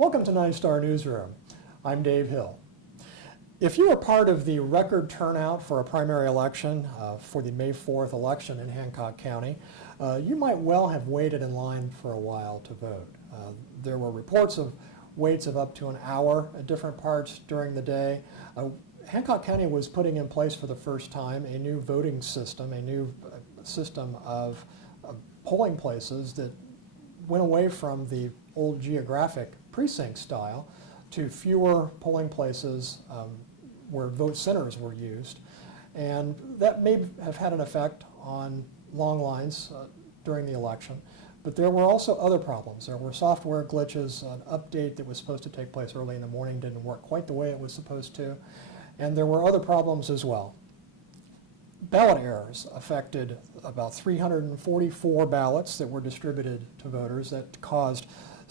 Welcome to 9-Star Newsroom. I'm Dave Hill. If you were part of the record turnout for a primary election for the May 4th election in Hancock County, you might well have waited in line for a while to vote. There were reports of waits of up to an hour at different parts during the day. Hancock County was putting in place for the first time a new voting system, a new system of polling places that went away from the old geographic precinct style to fewer polling places where vote centers were used. And that may have had an effect on long lines during the election. But there were also other problems. There were software glitches. An update that was supposed to take place early in the morning didn't work quite the way it was supposed to. And there were other problems as well. Ballot errors affected about 344 ballots that were distributed to voters that caused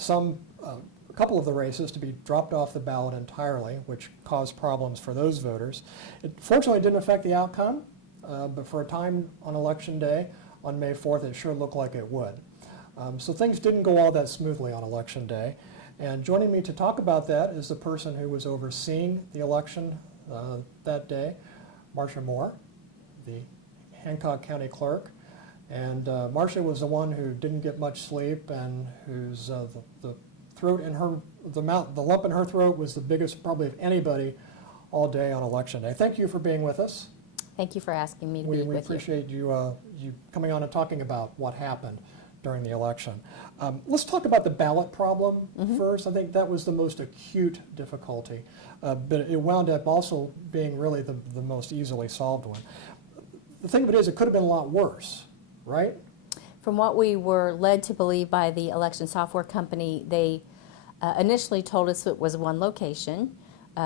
a couple of the races to be dropped off the ballot entirely, which caused problems for those voters. It fortunately didn't affect the outcome, but for a time on Election Day, on May 4th, it sure looked like it would. So things didn't go all that smoothly on Election Day. And joining me to talk about that is the person who was overseeing the election that day, Marcia Moore, the Hancock County Clerk. And Marcia was the one who didn't get much sleep and whose the throat in her, the lump in her throat was the biggest probably of anybody all day on Election Day. Thank you for being with us. Thank you for asking me to be with you. We appreciate you coming on and talking about what happened during the election. Let's talk about the ballot problem first. I think that was the most acute difficulty, but it wound up also being really the most easily solved one. The thing of it is, it could have been a lot worse, right? From what we were led to believe by the election software company, they initially told us it was one location,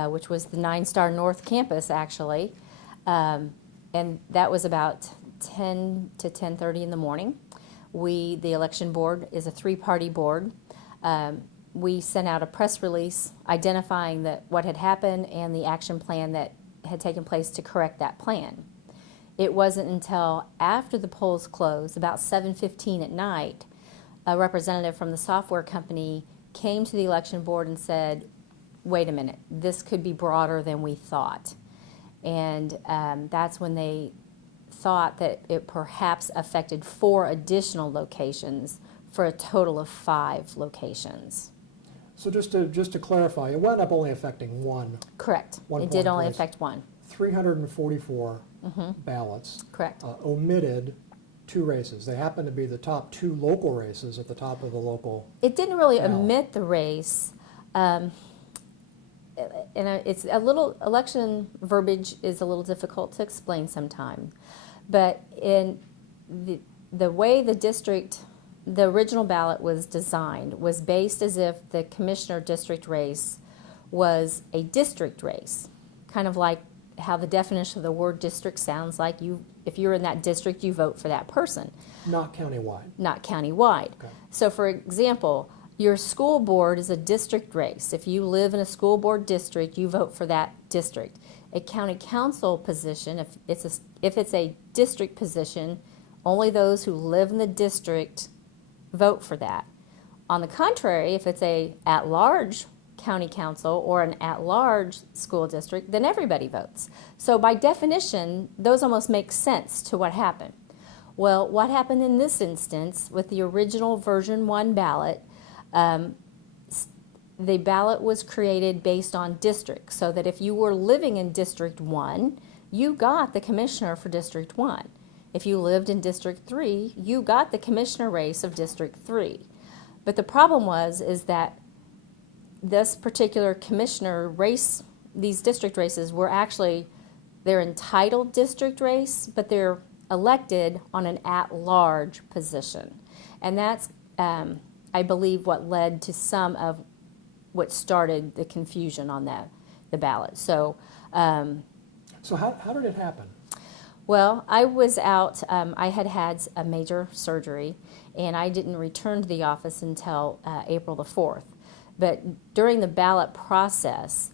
which was the 9-Star North campus, actually, and that was about 10 to 10:30 in the morning. The election board is a three-party board. We sent out a press release identifying what had happened and the action plan that had taken place to correct that plan. It wasn't until after the polls closed, about 7:15 at night, a representative from the software company came to the election board and said, wait a minute, this could be broader than we thought. And that's when they thought that it perhaps affected 4 additional locations for a total of 5 locations. So just to clarify, it wound up only affecting one. Correct. It did only affect one. 344 ballots. Correct. Omitted 2 races. They happened to be the top 2 local races at the top of the local. It didn't really ballot. omit the race. And it's a little, election verbiage is a little difficult to explain sometimes. But in the way the original ballot was designed was based as if the commissioner district race was a district race, kind of like how the definition of the word district sounds like. If you're in that district, you vote for that person. Not countywide. Not countywide. Okay. So for example, your school board is a district race. If you live in a school board district, you vote for that district. A county council position, if it's a district position, only those who live in the district vote for that. On the contrary, if it's a at-large county council or an at-large school district, then everybody votes. So by definition, those almost make sense to what happened. Well, what happened in this instance with the original version 1 ballot, the ballot was created based on district, so that if you were living in District 1, you got the commissioner for District 1. If you lived in District 3, you got the commissioner race of District 3. But the problem is that this particular commissioner race, these district races were actually, they're entitled district race, but they're elected on an at-large position. And that's, I believe, what led to some of what started the confusion on the ballot. So how did it happen? Well, I was out, I had a major surgery, and I didn't return to the office until April the 4th. But during the ballot process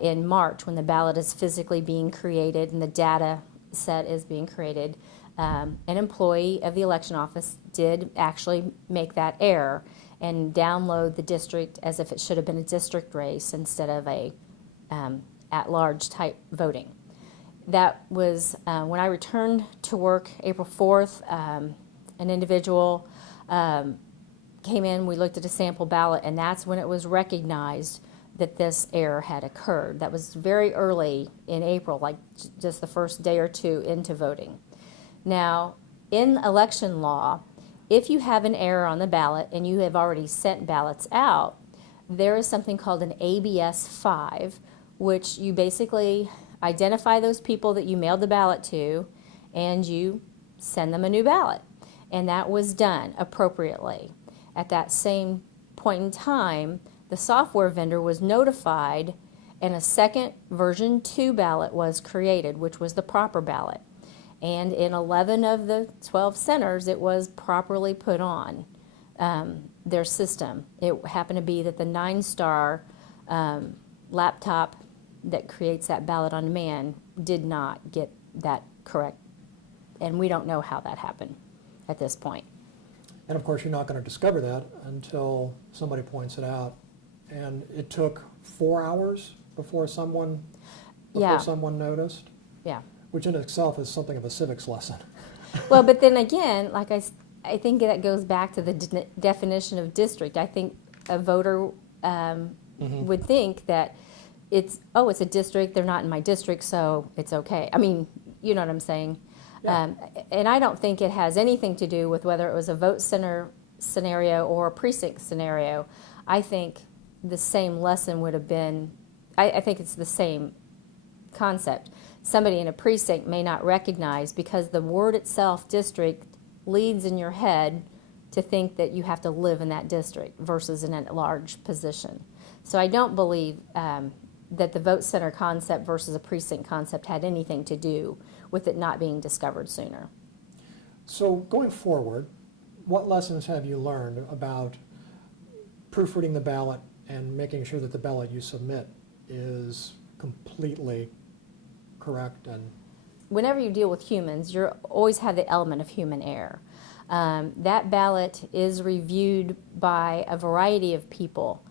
in March, when the ballot is physically being created and the data set is being created, an employee of the election office did actually make that error and download the district as if it should have been a district race instead of a at-large type voting. That was when I returned to work April 4th, an individual came in, we looked at a sample ballot, and that's when it was recognized that this error had occurred. That was very early in April, like just the first day or two into voting. Now, in election law, if you have an error on the ballot and you have already sent ballots out, there is something called an ABS 5, which you basically identify those people that you mailed the ballot to and you send them a new ballot. And that was done appropriately. At that same point in time, the software vendor was notified and a second version 2 ballot was created, which was the proper ballot. And in 11 of the 12 centers, it was properly put on their system. It happened to be that the 9-star laptop that creates that ballot on demand did not get that correct. And we don't know how that happened at this point. And of course, you're not going to discover that until somebody points it out. And it took 4 hours before someone noticed. Yeah. Which in itself is something of a civics lesson. Well, but then again, like I think that goes back to the definition of district. I think a voter would think that it's a district, they're not in my district, so it's okay. I mean, you know what I'm saying? Yeah. And I don't think it has anything to do with whether it was a vote center scenario or a precinct scenario. I think the same lesson would have been, I think it's the same concept. Somebody in a precinct may not recognize, because the word itself, district, leads in your head to think that you have to live in that district versus in a large position. So I don't believe that the vote center concept versus a precinct concept had anything to do with it not being discovered sooner. So going forward, what lessons have you learned about proofreading the ballot and making sure that the ballot you submit is completely correct? And whenever you deal with humans, you always have the element of human error. That ballot is reviewed by a variety of people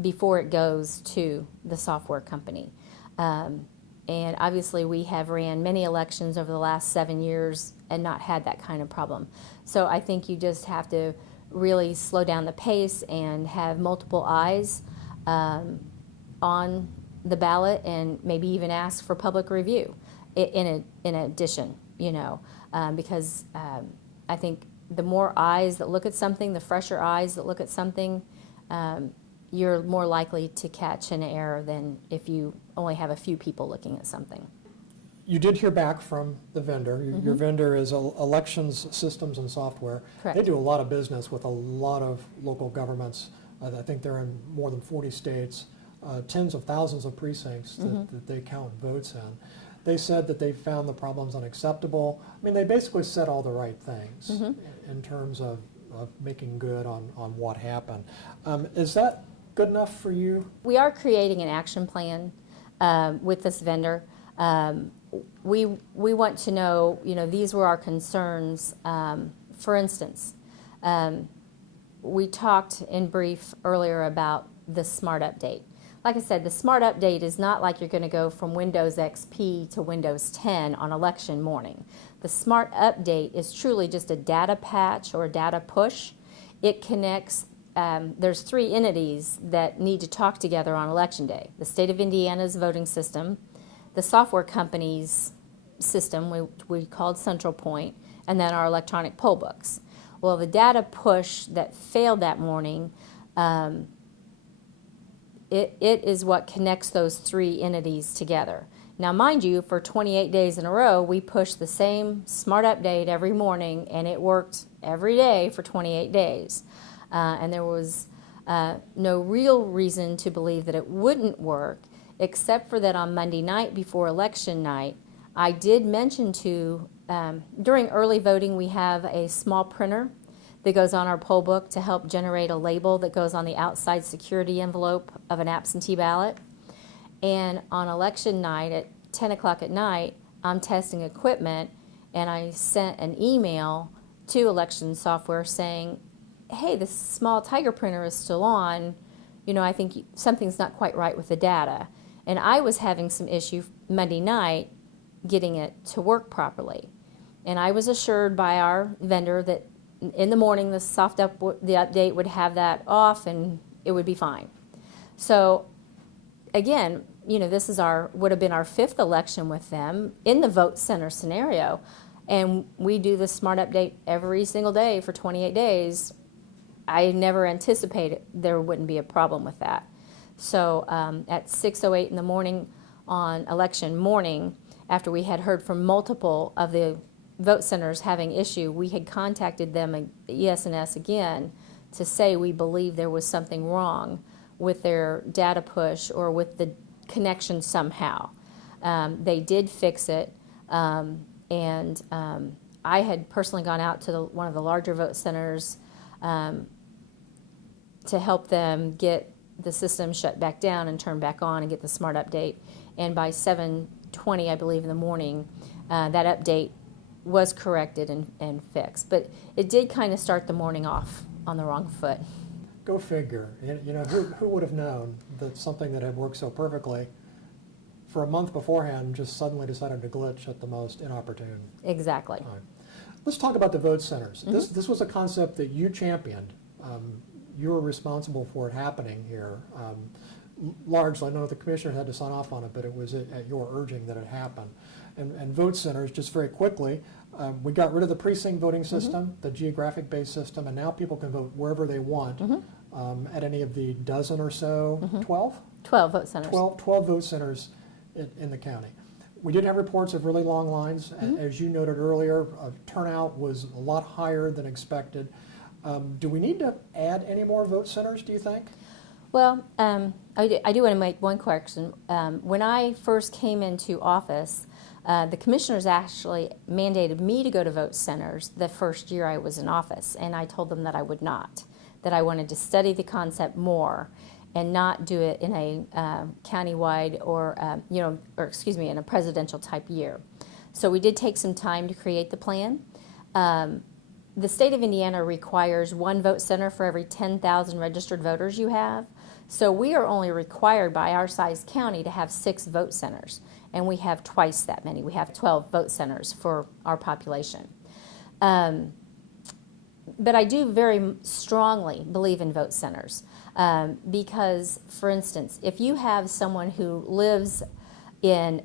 before it goes to the software company. And obviously we have ran many elections over the last 7 years and not had that kind of problem. So I think you just have to really slow down the pace and have multiple eyes on the ballot, and maybe even ask for public review in addition, because I think the more eyes that look at something, the fresher eyes that look at something, you're more likely to catch an error than if you only have a few people looking at something. You did hear back from the vendor. Mm-hmm. Your vendor is Elections Systems and Software. Correct. They do a lot of business with a lot of local governments. I think they're in more than 40 states, tens of thousands of precincts that they count votes in. They said that they found the problems unacceptable. I mean, they basically said all the right things in terms of making good on what happened. Is that good enough for you? We are creating an action plan with this vendor. We want to know, these were our concerns. For instance, we talked in brief earlier about the Smart Update. Like I said, the Smart Update is not like you're going to go from Windows XP to Windows 10 on election morning. The Smart Update is truly just a data patch or a data push. It connects, there's 3 entities that need to talk together on election day. The state of Indiana's voting system, the software company's system, we called Central Point, and then our electronic poll books. Well, the data push that failed that morning, it is what connects those 3 entities together. Now, mind you, for 28 days in a row, we pushed the same Smart Update every morning, and it worked every day for 28 days. And there was no real reason to believe that it wouldn't work, except for that on Monday night before election night, I did mention during early voting, we have a small printer that goes on our poll book to help generate a label that goes on the outside security envelope of an absentee ballot. And on election night at 10 o'clock at night, I'm testing equipment, and I sent an email to election software saying, hey, this small tiger printer is still on. You know, I think something's not quite right with the data. And I was having some issue Monday night getting it to work properly. And I was assured by our vendor that in the morning the update would have that off and it would be fine. So again, you know, this is would have been our 5th election with them in the vote center scenario. And we do this smart update every single day for 28 days. I never anticipated there wouldn't be a problem with that. So at 6:08 in the morning on election morning, after we had heard from multiple of the vote centers having issue, we had contacted them, ES&S again, to say we believe there was something wrong with their data push or with the connection somehow. They did fix it, and I had personally gone out to one of the larger vote centers to help them get the system shut back down and turn back on and get the smart update. And by 7:20, I believe, in the morning, that update was corrected and fixed. But it did kind of start the morning off on the wrong foot. Go figure. You know, who would have known that something that had worked so perfectly for a month beforehand just suddenly decided to glitch at the most inopportune Exactly. time. Let's talk about the vote centers. Mm-hmm. This was a concept that you championed. You were responsible for it happening here. Largely, I know the commissioner had to sign off on it, but it was at your urging that it happened. And vote centers, just very quickly, we got rid of the precinct voting system, the geographic-based system, and now people can vote wherever they want at any of the dozen or so, 12? 12 vote centers. 12 vote centers in the county. We did have reports of really long lines. As you noted earlier, turnout was a lot higher than expected. Do we need to add any more vote centers, do you think? Well, I do want to make one correction. When I first came into office, the commissioners actually mandated me to go to vote centers the first year I was in office, and I told them that I would not, that I wanted to study the concept more and not do it in a countywide or in a presidential type year. So we did take some time to create the plan. The state of Indiana requires 1 vote center for every 10,000 registered voters you have. So we are only required by our size county to have 6 vote centers, and we have twice that many. We have 12 vote centers for our population. But I do very strongly believe in vote centers because, for instance, if you have someone who lives in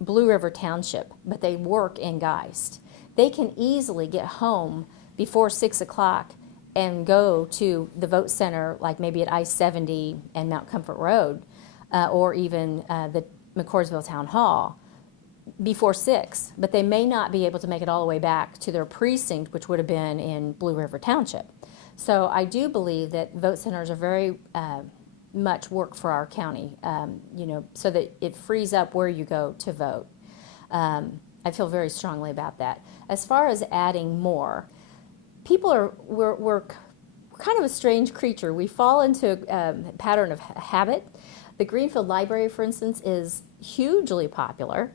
Blue River Township, but they work in Geist, they can easily get home before 6 o'clock and go to the vote center, like maybe at I-70 and Mount Comfort Road, or even the McCordsville Town Hall, before 6. But they may not be able to make it all the way back to their precinct, which would have been in Blue River Township. So I do believe that vote centers are very much work for our county, so that it frees up where you go to vote. I feel very strongly about that. As far as adding more, we're kind of a strange creature. We fall into a pattern of habit. The Greenfield Library, for instance, is hugely popular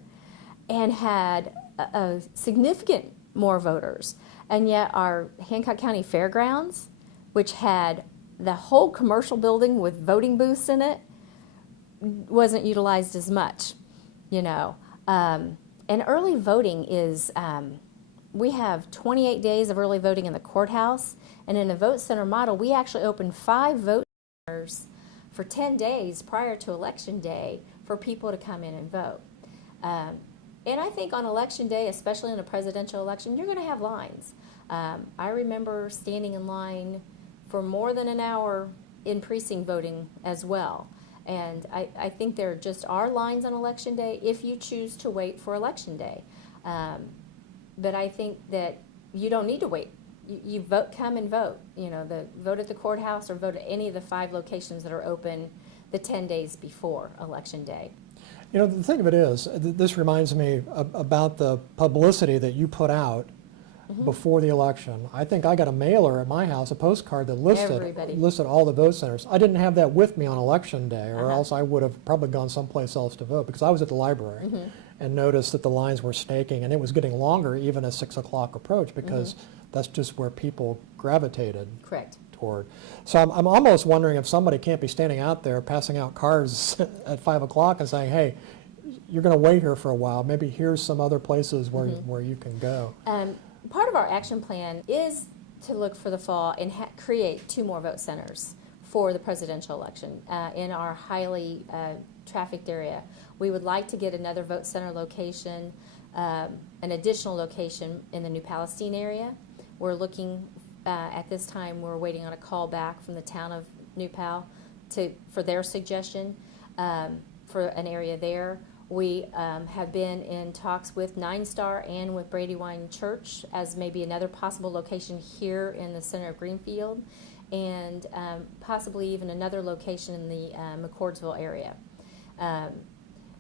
and had a significant more voters. And yet our Hancock County Fairgrounds, which had the whole commercial building with voting booths in it, wasn't utilized as much, And early voting is, we have 28 days of early voting in the courthouse, and in a vote center model, we actually open 5 vote centers for 10 days prior to Election Day for people to come in and vote. And I think on Election Day, especially in a presidential election, you're going to have lines. I remember standing in line for more than an hour in precinct voting as well. And I think there just are lines on Election Day if you choose to wait for Election Day. But I think that you don't need to wait. You vote, come and vote. Vote at the courthouse or vote at any of the 5 locations that are open the 10 days before Election Day. The thing of it is, this reminds me about the publicity that you put out before the election. I think I got a mailer at my house, a postcard that listed all the vote centers. I didn't have that with me on Election Day, or else I would have probably gone someplace else to vote because I was at the library. and noticed that the lines were snaking, and it was getting longer even as 6 o'clock approached, because that's just where people gravitated Correct. toward. So I'm almost wondering if somebody can't be standing out there passing out cards at 5 o'clock and saying, hey, you're going to wait here for a while. Maybe here's some other places where you can go. Part of our action plan is to look for the fall and create 2 more vote centers for the presidential election in our highly trafficked area. We would like to get another vote center location, an additional location in the New Palestine area. We're looking, at this time, we're waiting on a call back from the town of New Pal for their suggestion for an area there. We have been in talks with 9 Star and with Brandywine Church as maybe another possible location here in the center of Greenfield, and possibly even another location in the McCordsville area.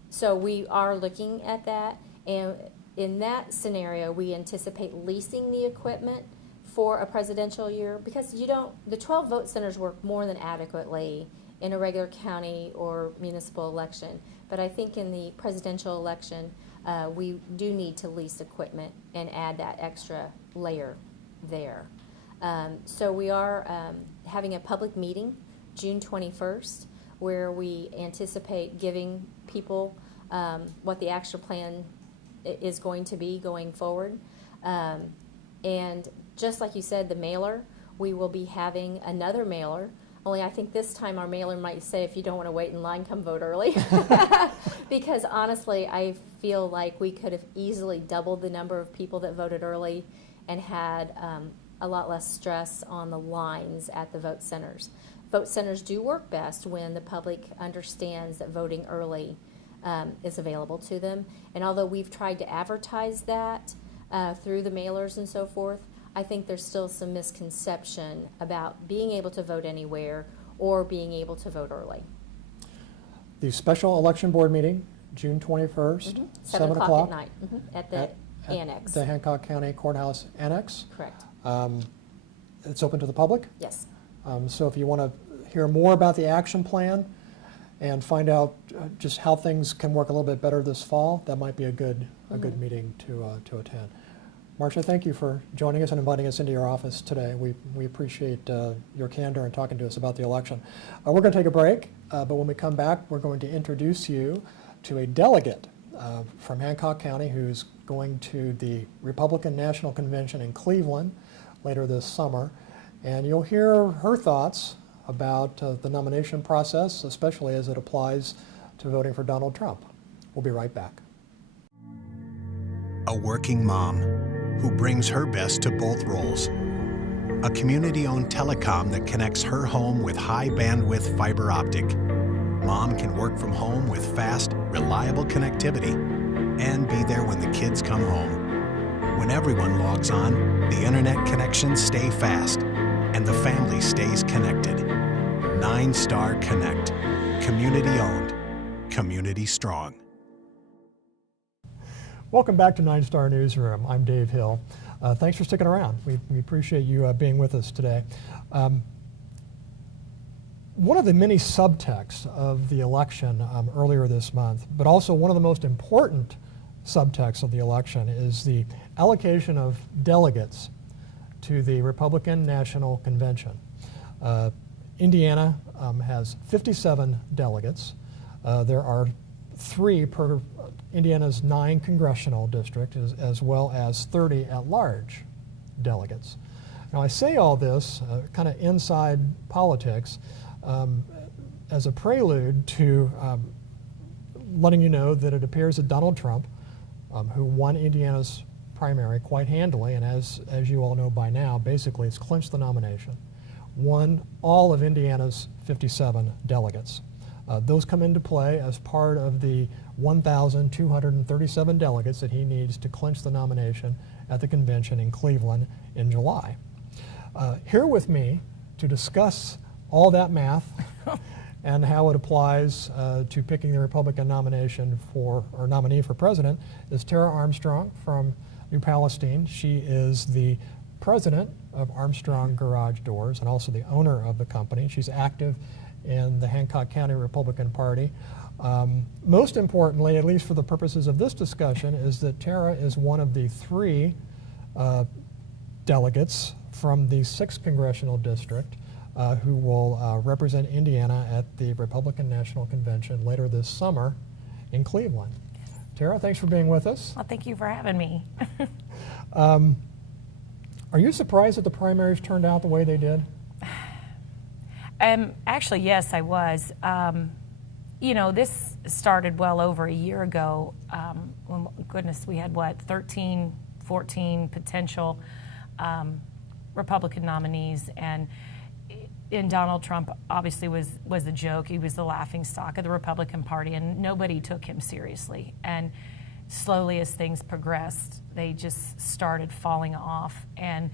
So we are looking at that, and in that scenario, we anticipate leasing the equipment for a presidential year, because the 12 vote centers work more than adequately in a regular county or municipal election. But I think in the presidential election, we do need to lease equipment and add that extra layer there. So we are having a public meeting June 21st, where we anticipate giving people what the action plan is going to be going forward. And just like you said, the mailer, we will be having another mailer. Only I think this time our mailer might say, if you don't want to wait in line, come vote early. Because honestly, I feel like we could have easily doubled the number of people that voted early and had a lot less stress on the lines at the vote centers. Vote centers do work best when the public understands that voting early is available to them. And although we've tried to advertise that through the mailers and so forth, I think there's still some misconception about being able to vote anywhere or being able to vote early. The special election board meeting, June 21st, 7 o'clock at night at the annex. The Hancock County Courthouse Annex. Correct. It's open to the public. Yes. So if you want to hear more about the action plan and find out just how things can work a little bit better this fall, that might be a good meeting to attend. Marcia, thank you for joining us and inviting us into your office today. We appreciate your candor and talking to us about the election. We're going to take a break, but when we come back, we're going to introduce you to a delegate from Hancock County who's going to the Republican National Convention in Cleveland later this summer. And you'll hear her thoughts about the nomination process, especially as it applies to voting for Donald Trump. We'll be right back. A working mom who brings her best to both roles. A community-owned telecom that connects her home with high-bandwidth fiber optic. Mom can work from home with fast, reliable connectivity and be there when the kids come home. When everyone logs on, the internet connections stay fast and the family stays connected. 9 Star Connect. Community-owned. Community strong. Welcome back to 9 Star Newsroom. I'm Dave Hill. Thanks for sticking around. We appreciate you being with us today. One of the many subtexts of the election earlier this month, but also one of the most important subtexts of the election, is the allocation of delegates to the Republican National Convention. Indiana has 57 delegates. There are 3 per Indiana's 9 congressional district, as well as 30 at-large delegates. Now, I say all this kind of inside politics as a prelude to letting you know that it appears that Donald Trump, who won Indiana's primary quite handily, and as you all know by now, basically has clinched the nomination, won all of Indiana's 57 delegates. Those come into play as part of the 1,237 delegates that he needs to clinch the nomination at the convention in Cleveland in July. Here with me to discuss all that math and how it applies to picking the Republican nominee for president is Tara Armstrong from New Palestine. She is the president of Armstrong Garage Doors and also the owner of the company. She's active in the Hancock County Republican Party. Most importantly, at least for the purposes of this discussion, is that Tara is one of the 3 delegates from the 6th Congressional District who will represent Indiana at the Republican National Convention later this summer in Cleveland. Tara, thanks for being with us. Well, thank you for having me. Are you surprised that the primaries turned out the way they did? Actually, yes, I was. You know, this started well over a year ago. Well, goodness, we had, 13, 14 potential Republican nominees, and Donald Trump obviously was a joke. He was the laughingstock of the Republican Party, and nobody took him seriously. And slowly, as things progressed, they just started falling off, and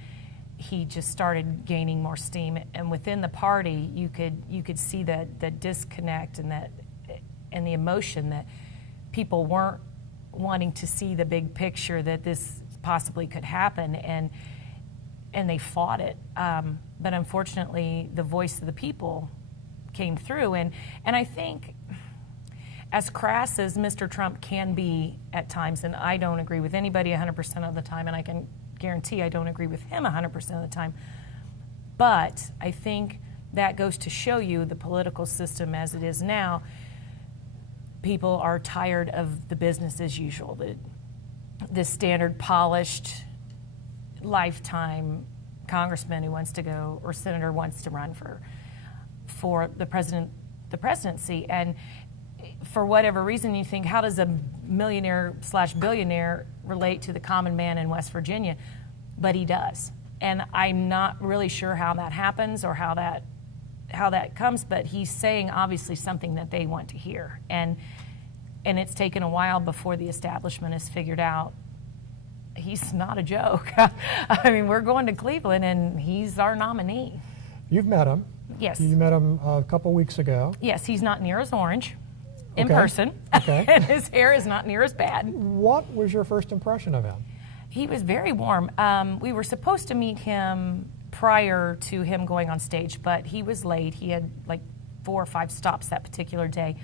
he just started gaining more steam. And within the party, you could see the disconnect and the emotion that people weren't wanting to see the big picture that this possibly could happen, and they fought it. But unfortunately, the voice of the people came through, and I think, as crass as Mr. Trump can be at times, and I don't agree with anybody 100% of the time, and I can guarantee I don't agree with him 100% of the time, but I think that goes to show you the political system as it is now. People are tired of the business as usual, the standard polished lifetime congressman who wants to go, or senator wants to run for the presidency. And for whatever reason, you think, how does a millionaire/billionaire relate to the common man in West Virginia? But he does. And I'm not really sure how that happens or how that comes, but he's saying obviously something that they want to hear. And it's taken a while before the establishment has figured out he's not a joke. I mean, we're going to Cleveland, and he's our nominee. You've met him. Yes. You met him a couple weeks ago. Yes, he's not near as orange in Okay. person, Okay. and his hair is not near as bad. What was your first impression of him? He was very warm. We were supposed to meet him prior to him going on stage, but he was late. He had like 4 or 5 stops that particular day.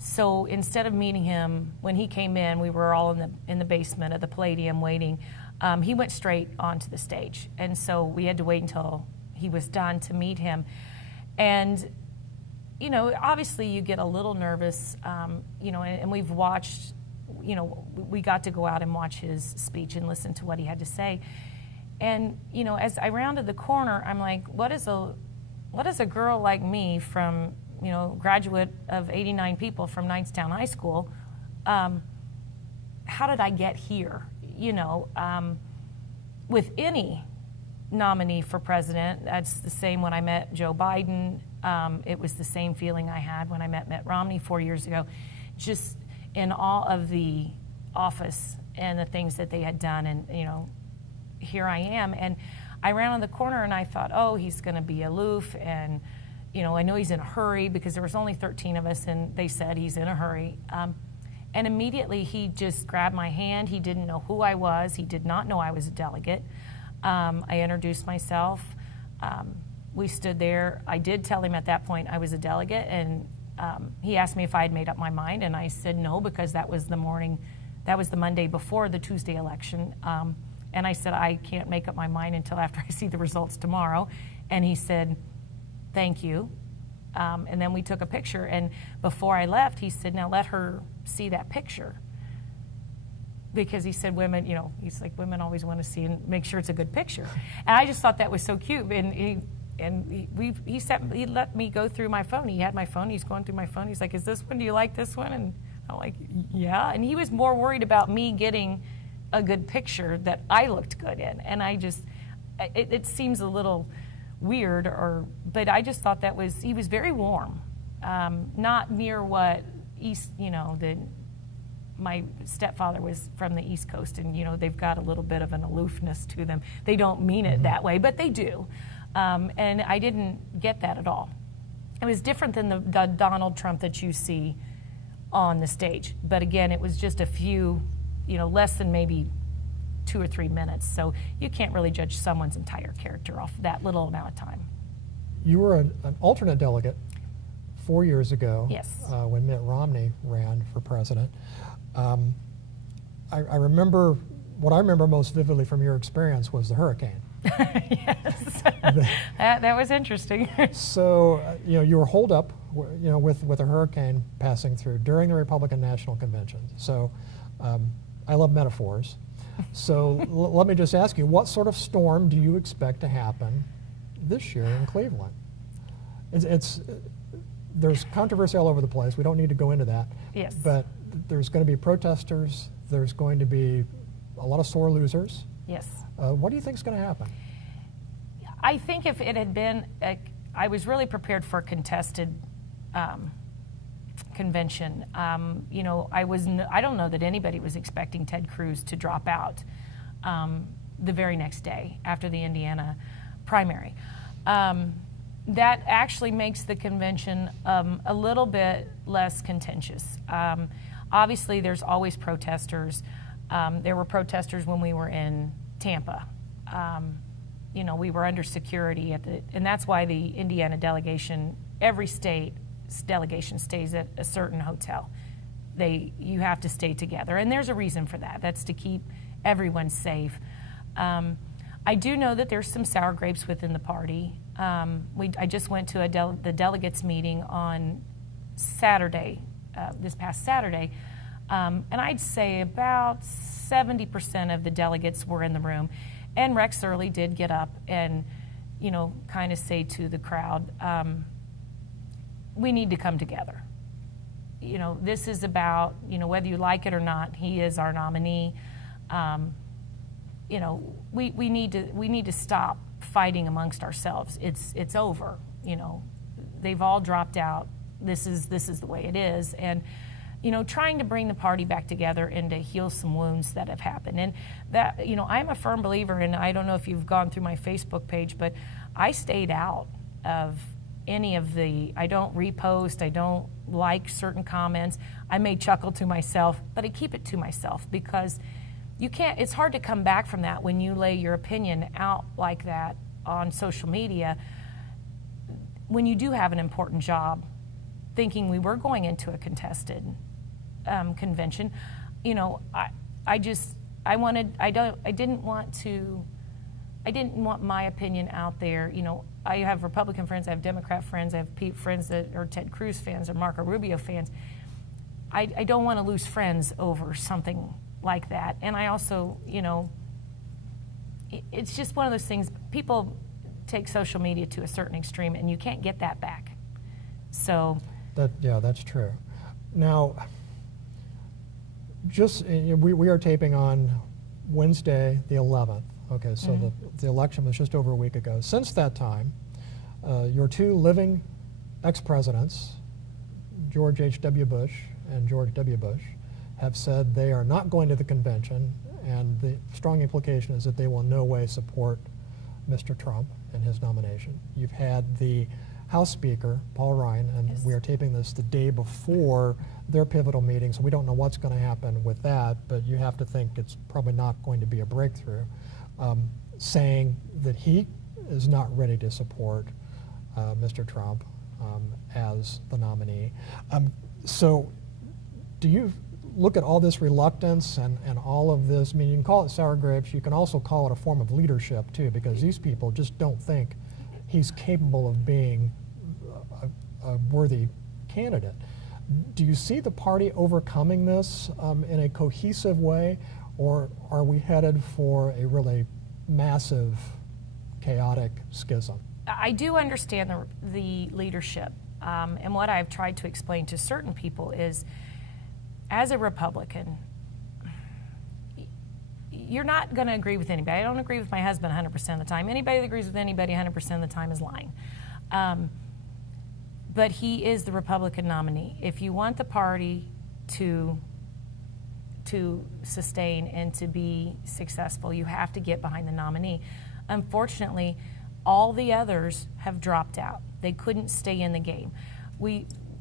So instead of meeting him when he came in, we were all in the basement of the Palladium waiting. He went straight onto the stage, and so we had to wait until he was done to meet him. And you know, obviously you get a little nervous, you know, and we've watched, you know, we got to go out and watch his speech and listen to what he had to say. And, you know, as I rounded the corner, I'm like, what is a girl like me from, you know, graduate of 89 people from Knightstown High School, how did I get here? You know, with any nominee for president, that's the same when I met Joe Biden. It was the same feeling I had when I met Mitt Romney 4 years ago, just in awe of the office and the things that they had done. And, you know, here I am. And I ran on the corner and I thought, oh, he's going to be aloof. And, you know, I know he's in a hurry because there was only 13 of us and they said he's in a hurry. And immediately he just grabbed my hand. He didn't know who I was. He did not know I was a delegate. I introduced myself. We stood there. I did tell him at that point I was a delegate, and he asked me if I had made up my mind, and I said no, because that was the Monday before the Tuesday election. And I said, I can't make up my mind until after I see the results tomorrow. And he said, thank you. And then we took a picture, and before I left, he said, now let her see that picture. Because he said women, you know, he's like, women always want to see and make sure it's a good picture. And I just thought that was so cute. And he let me go through my phone. He had my phone. He's going through my phone. He's like, is this one? Do you like this one? And I'm like, yeah. And he was more worried about me getting a good picture that I looked good in. And I just, it seems a little weird, but I just thought he was very warm. Not near what my stepfather was from the East Coast, and, you know, they've got a little bit of an aloofness to them. They don't mean it that way, but they do. And I didn't get that at all. It was different than the Donald Trump that you see on the stage. But again, it was just a few, you know, less than maybe 2 or 3 minutes. So you can't really judge someone's entire character off that little amount of time. You were an alternate delegate 4 years ago. Yes. When Mitt Romney ran for president. I remember, what I remember most vividly from your experience was the hurricane. Yes. that was interesting. So, you were holed up, with a hurricane passing through during the Republican National Convention. So, I love metaphors. So, let me just ask you, what sort of storm do you expect to happen this year in Cleveland? There's controversy all over the place. We don't need to go into that. Yes. But there's going to be protesters. There's going to be a lot of sore losers. Yes. What do you think is going to happen? I think if it had been, I was really prepared for a contested convention. I don't know that anybody was expecting Ted Cruz to drop out the very next day after the Indiana primary. That actually makes the convention a little bit less contentious. Obviously, there's always protesters. There were protesters when we were in Tampa. We were under security and that's why the Indiana delegation, every state's delegation stays at a certain hotel. You have to stay together, and there's a reason for that. That's to keep everyone safe. I do know that there's some sour grapes within the party. I just went to the delegates meeting on Saturday, this past Saturday, and I'd say about 70% of the delegates were in the room. And Rex Early did get up and, kind of say to the crowd, we need to come together. This is about, whether you like it or not, he is our nominee. We need to stop fighting amongst ourselves. It's over. They've all dropped out. This is the way it is. And trying to bring the party back together and to heal some wounds that have happened. And that, I'm a firm believer, and I don't know if you've gone through my Facebook page, but I stayed out of any of I don't repost, I don't like certain comments. I may chuckle to myself, but I keep it to myself because it's hard to come back from that when you lay your opinion out like that on social media when you do have an important job. Thinking we were going into a contested convention, I didn't want my opinion out there. I have Republican friends, I have Democrat friends, I have friends that are Ted Cruz fans or Marco Rubio fans. I don't want to lose friends over something like that. And I also, it's just one of those things. People take social media to a certain extreme, and you can't get that back. So. That's true. Now, we are taping on Wednesday, the 11th. Okay, so the election was just over a week ago. Since that time, your two living ex-presidents, George H.W. Bush and George W. Bush, have said they are not going to the convention, and the strong implication is that they will in no way support Mr. Trump and his nomination. You've had the House Speaker, Paul Ryan, and Yes. we are taping this the day before their pivotal meeting, so we don't know what's going to happen with that, but you have to think it's probably not going to be a breakthrough, saying that he is not ready to support Mr. Trump as the nominee. So do you look at all this reluctance and all of this? I mean, you can call it sour grapes. You can also call it a form of leadership, too, because these people just don't think he's capable of being a worthy candidate. Do you see the party overcoming this in a cohesive way, or are we headed for a really massive, chaotic schism? I do understand the leadership, and what I've tried to explain to certain people is, as a Republican, you're not going to agree with anybody. I don't agree with my husband 100% of the time. Anybody that agrees with anybody 100% of the time is lying. But he is the Republican nominee. If you want the party to sustain and to be successful, you have to get behind the nominee. Unfortunately, all the others have dropped out. They couldn't stay in the game.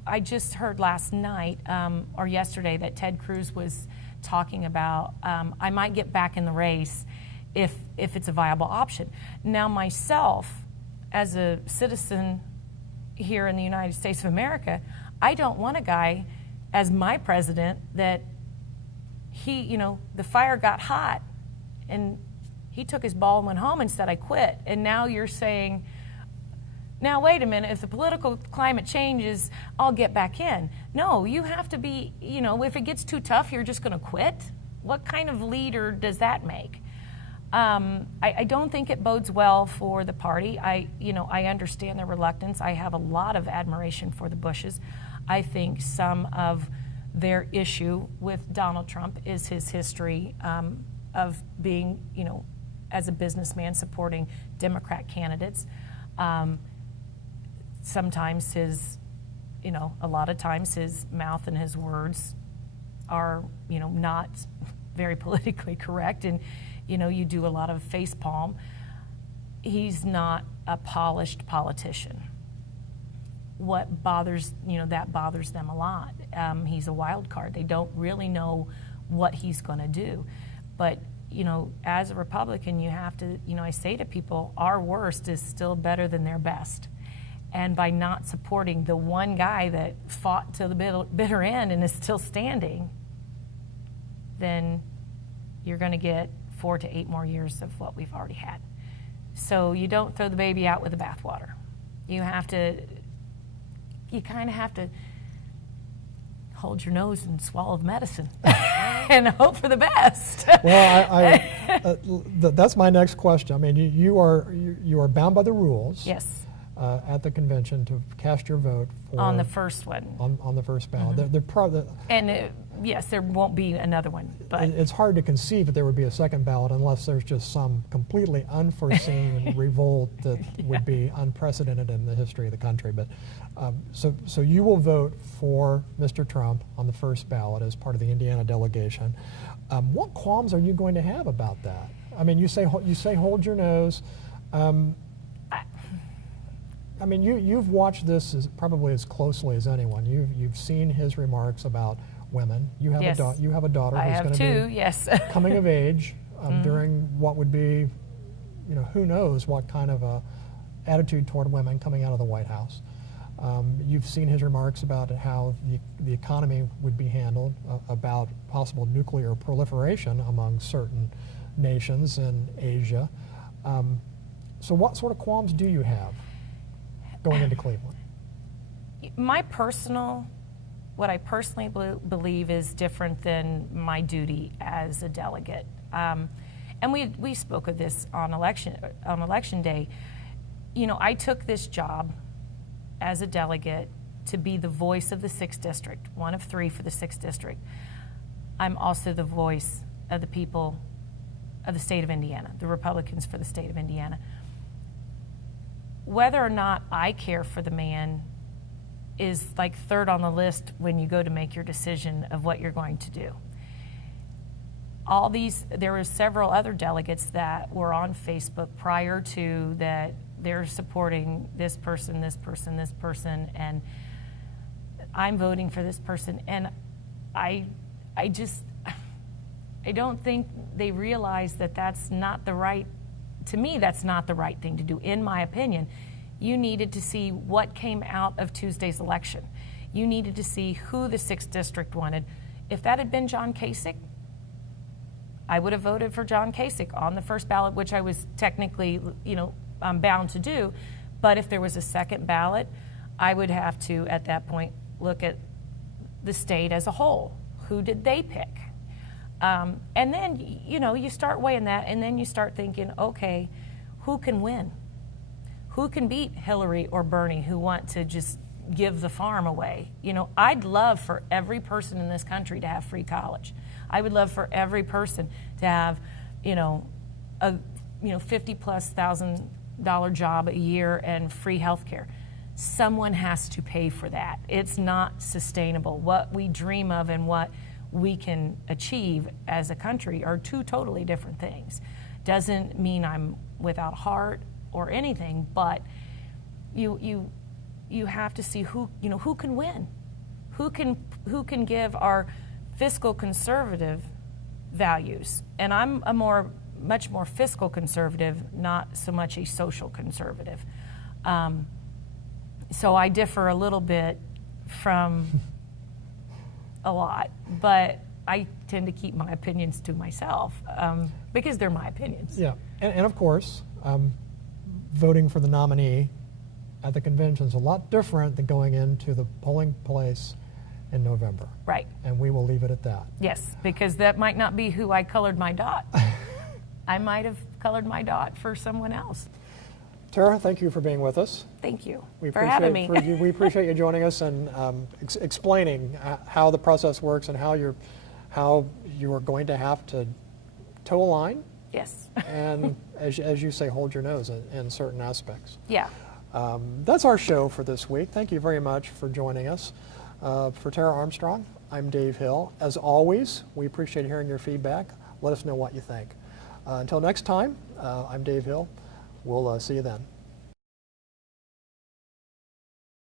I just heard last night or yesterday that Ted Cruz was talking about, I might get back in the race if it's a viable option. Now, myself, as a citizen here in the United States of America. I don't want a guy as my president that the fire got hot and he took his ball and went home and said, I quit. And now you're saying, now wait a minute, if the political climate changes, I'll get back in. No, you have to be, if it gets too tough, you're just going to quit? What kind of leader does that make? I don't think it bodes well for the party. I understand their reluctance. I have a lot of admiration for the Bushes. I think some of their issue with Donald Trump is his history of being, as a businessman, supporting Democrat candidates. Sometimes a lot of times his mouth and his words are, not very politically correct, and, you do a lot of facepalm. He's not a polished politician. What bothers, that bothers them a lot. He's a wild card. They don't really know what he's going to do. But, as a Republican, you have to, I say to people, our worst is still better than their best. And by not supporting the one guy that fought to the bitter end and is still standing, then you're going to get 4 to 8 more years of what we've already had. So you don't throw the baby out with the bathwater. You kind of have to hold your nose and swallow the medicine and hope for the best. Well, that's my next question. I mean, you are bound by the rules. Yes. At the convention to cast your vote for on the first one. On the first ballot. Mm-hmm. Yes, there won't be another one. But it's hard to conceive that there would be a second ballot unless there's just some completely unforeseen revolt that would be unprecedented in the history of the country. But so you will vote for Mr. Trump on the first ballot as part of the Indiana delegation. What qualms are you going to have about that? I mean, you say hold your nose. I mean, you've watched this probably as closely as anyone. You've seen his remarks about women. You have yes. you have a daughter who's going to be yes. coming of age during what would be, who knows what kind of a attitude toward women coming out of the White House. You've seen his remarks about how the economy would be handled, about possible nuclear proliferation among certain nations in Asia. So what sort of qualms do you have going into Cleveland? What I personally believe is different than my duty as a delegate. And we spoke of this on election day. I took this job as a delegate to be the voice of the 6th District, one of 3 for the 6th District. I'm also the voice of the people of the state of Indiana, the Republicans for the state of Indiana. Whether or not I care for the man is like third on the list when you go to make your decision of what you're going to do. There were several other delegates that were on Facebook prior to that they're supporting this person, and I'm voting for this person. And I don't think they realize that that's not the right, to me, that's not the right thing to do, in my opinion. You needed to see what came out of Tuesday's election. You needed to see who the 6th District wanted. If that had been John Kasich, I would have voted for John Kasich on the first ballot, which I was technically, bound to do. But if there was a second ballot, I would have to, at that point, look at the state as a whole. Who did they pick? And then, you start weighing that, and then you start thinking, okay, who can win? Who can beat Hillary or Bernie who want to just give the farm away? I'd love for every person in this country to have free college. I would love for every person to have, a $50,000+ job a year and free health care. Someone has to pay for that. It's not sustainable. What we dream of and what we can achieve as a country are 2 totally different things. Doesn't mean I'm without heart or anything, but you have to see who can win, who can give our fiscal conservative values. And I'm much more fiscal conservative, not so much a social conservative. So I differ a little bit from a lot, but I tend to keep my opinions to myself because they're my opinions. Yeah, and of course, voting for the nominee at the convention is a lot different than going into the polling place in November. Right. And we will leave it at that. Yes, because that might not be who I colored my dot. I might have colored my dot for someone else. Tara, thank you for being with us. Thank you We for having me. We appreciate you joining us and explaining how the process works and how you are going to have to toe a line Yes. and, as you say, hold your nose in certain aspects. Yeah. That's our show for this week. Thank you very much for joining us. For Tara Armstrong, I'm Dave Hill. As always, we appreciate hearing your feedback. Let us know what you think. Until next time, I'm Dave Hill. We'll see you then.